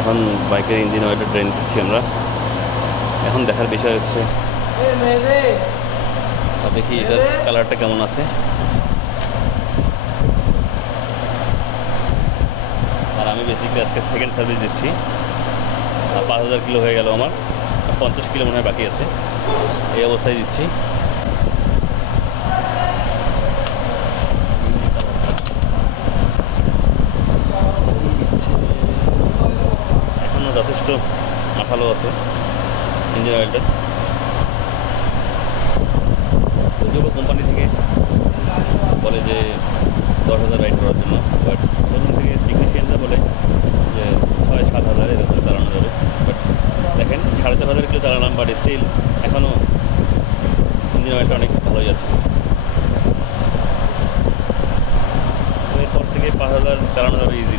এখন বাইকের ইঞ্জিন অয়েলটা ড্রেন করছি আমরা। এখন দেখার বিষয় হচ্ছে দেখি এটার কালারটা কেমন আছে। আর আমি বেসিক্যালি আজকে সেকেন্ড সার্ভিস দিচ্ছি। 5000 কিলো হয়ে গেল আমার, 50 কিলো মনে হয় বাকি আছে। এই অবস্থায় দিচ্ছি। এখনও যথেষ্ট আঠালো আছে ইঞ্জিন অয়েলটা। যদিও কোম্পানি থেকে বলে যে 10,000 রাইড করার জন্য, বাট শোরুম থেকে টেকনিশিয়ানরা বলে যে 6-7,000 এরকম চালানো যাবে। বাট দেখেন 4,500 কিলো চালালাম, বাট স্টিল এখনও ইঞ্জিন অয়েলটা অনেক ভালোই আছে। তো এরপর থেকে 5,000 চালানো যাবে ইজি।